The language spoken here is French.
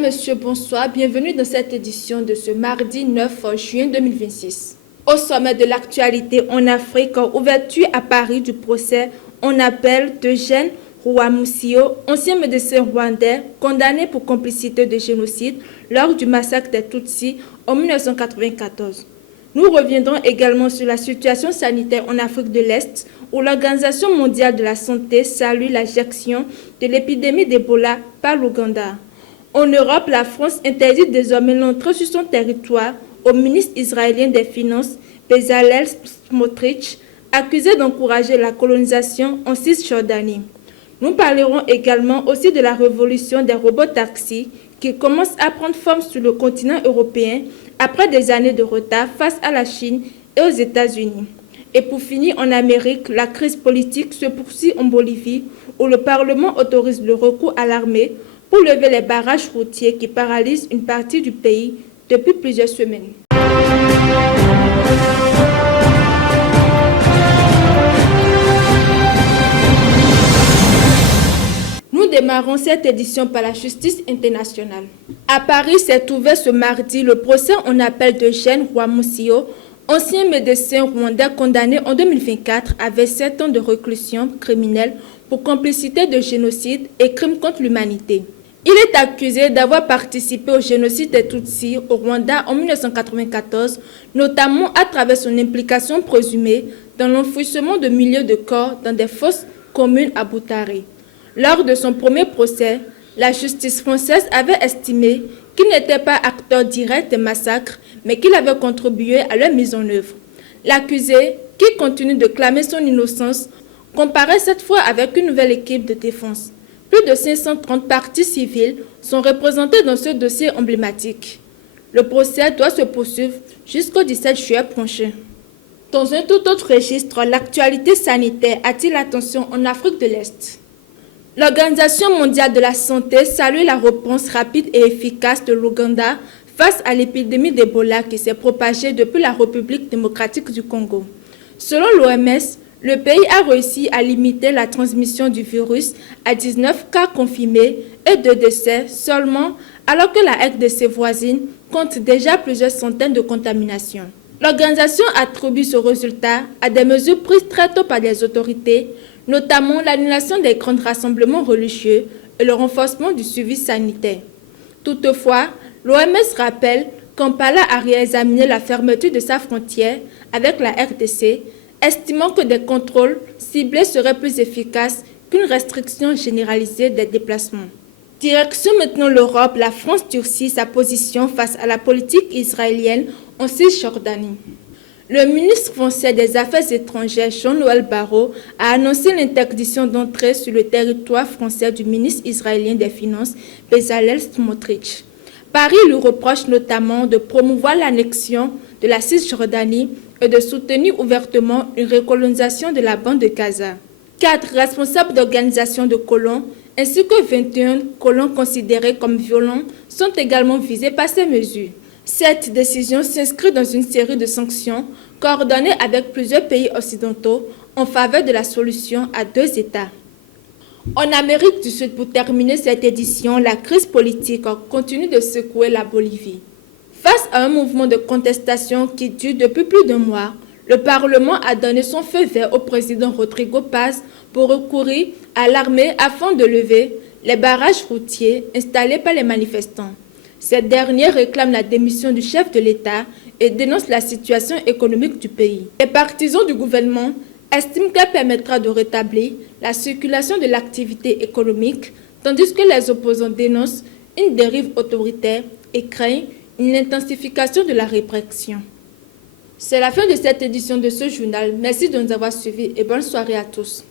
Mesdames, Messieurs, bonsoir. Bienvenue dans cette édition de ce mardi 9 juin 2026. Au sommet de l'actualité en Afrique, ouverture à Paris du procès en appel d'Eugène Rwamusio, ancien médecin rwandais condamné pour complicité de génocide lors du massacre des Tutsis en 1994. Nous reviendrons également sur la situation sanitaire en Afrique de l'Est, où l'Organisation mondiale de la santé salue la gestion de l'épidémie d'Ebola par l'Ouganda. En Europe, la France interdit désormais l'entrée sur son territoire au ministre israélien des Finances, Bezalel Smotrich, accusé d'encourager la colonisation en Cisjordanie. Nous parlerons également aussi de la révolution des robots taxis qui commence à prendre forme sur le continent européen après des années de retard face à la Chine et aux États-Unis. Et pour finir, en Amérique, la crise politique se poursuit en Bolivie, où le Parlement autorise le recours à l'armée pour lever les barrages routiers qui paralysent une partie du pays depuis plusieurs semaines. Nous démarrons cette édition par la justice internationale. À Paris s'est ouvert ce mardi le procès en appel d'Eugène Rwamusio, ancien médecin rwandais condamné en 2024 à 27 ans de réclusion criminelle pour complicité de génocide et crimes contre l'humanité. Il est accusé d'avoir participé au génocide des Tutsis au Rwanda en 1994, notamment à travers son implication présumée dans l'enfouissement de milliers de corps dans des fosses communes à Butare. Lors de son premier procès, la justice française avait estimé qu'il n'était pas acteur direct des massacres, mais qu'il avait contribué à leur mise en œuvre. L'accusé, qui continue de clamer son innocence, comparaît cette fois avec une nouvelle équipe de défense. Plus de 530 parties civiles sont représentées dans ce dossier emblématique. Le procès doit se poursuivre jusqu'au 17 juillet prochain. Dans un tout autre registre, l'actualité sanitaire attire l'attention en Afrique de l'Est. L'Organisation mondiale de la santé salue la réponse rapide et efficace de l'Ouganda face à l'épidémie d'Ebola qui s'est propagée depuis la République démocratique du Congo. Selon l'OMS, le pays a réussi à limiter la transmission du virus à 19 cas confirmés et 2 décès seulement, alors que la RDC voisine compte déjà plusieurs centaines de contaminations. L'organisation attribue ce résultat à des mesures prises très tôt par les autorités, notamment l'annulation des grands rassemblements religieux et le renforcement du suivi sanitaire. Toutefois, l'OMS rappelle Kampala a réexaminé la fermeture de sa frontière avec la RDC, estimant que des contrôles ciblés seraient plus efficaces qu'une restriction généralisée des déplacements. Direction maintenant l'Europe, la France durcit sa position face à la politique israélienne en Cisjordanie. Le ministre français des Affaires étrangères, Jean-Noël Barrot, a annoncé l'interdiction d'entrée sur le territoire français du ministre israélien des Finances, Bezalel Smotrich. Paris lui reproche notamment de promouvoir l'annexion de la Cisjordanie et de soutenir ouvertement une recolonisation de la bande de Gaza. 4 responsables d'organisations de colons ainsi que 21 colons considérés comme violents sont également visés par ces mesures. Cette décision s'inscrit dans une série de sanctions coordonnées avec plusieurs pays occidentaux en faveur de la solution à 2 États. En Amérique du Sud, pour terminer cette édition, la crise politique continue de secouer la Bolivie. Face à un mouvement de contestation qui dure depuis plus d'1 mois, le Parlement a donné son feu vert au président Rodrigo Paz pour recourir à l'armée afin de lever les barrages routiers installés par les manifestants. Cette dernière réclame la démission du chef de l'État et dénonce la situation économique du pays. Les partisans du gouvernement estiment qu'elle permettra de rétablir la circulation de l'activité économique, tandis que les opposants dénoncent une dérive autoritaire et craignent une intensification de la répression. C'est la fin de cette édition de ce journal. Merci de nous avoir suivis et bonne soirée à tous.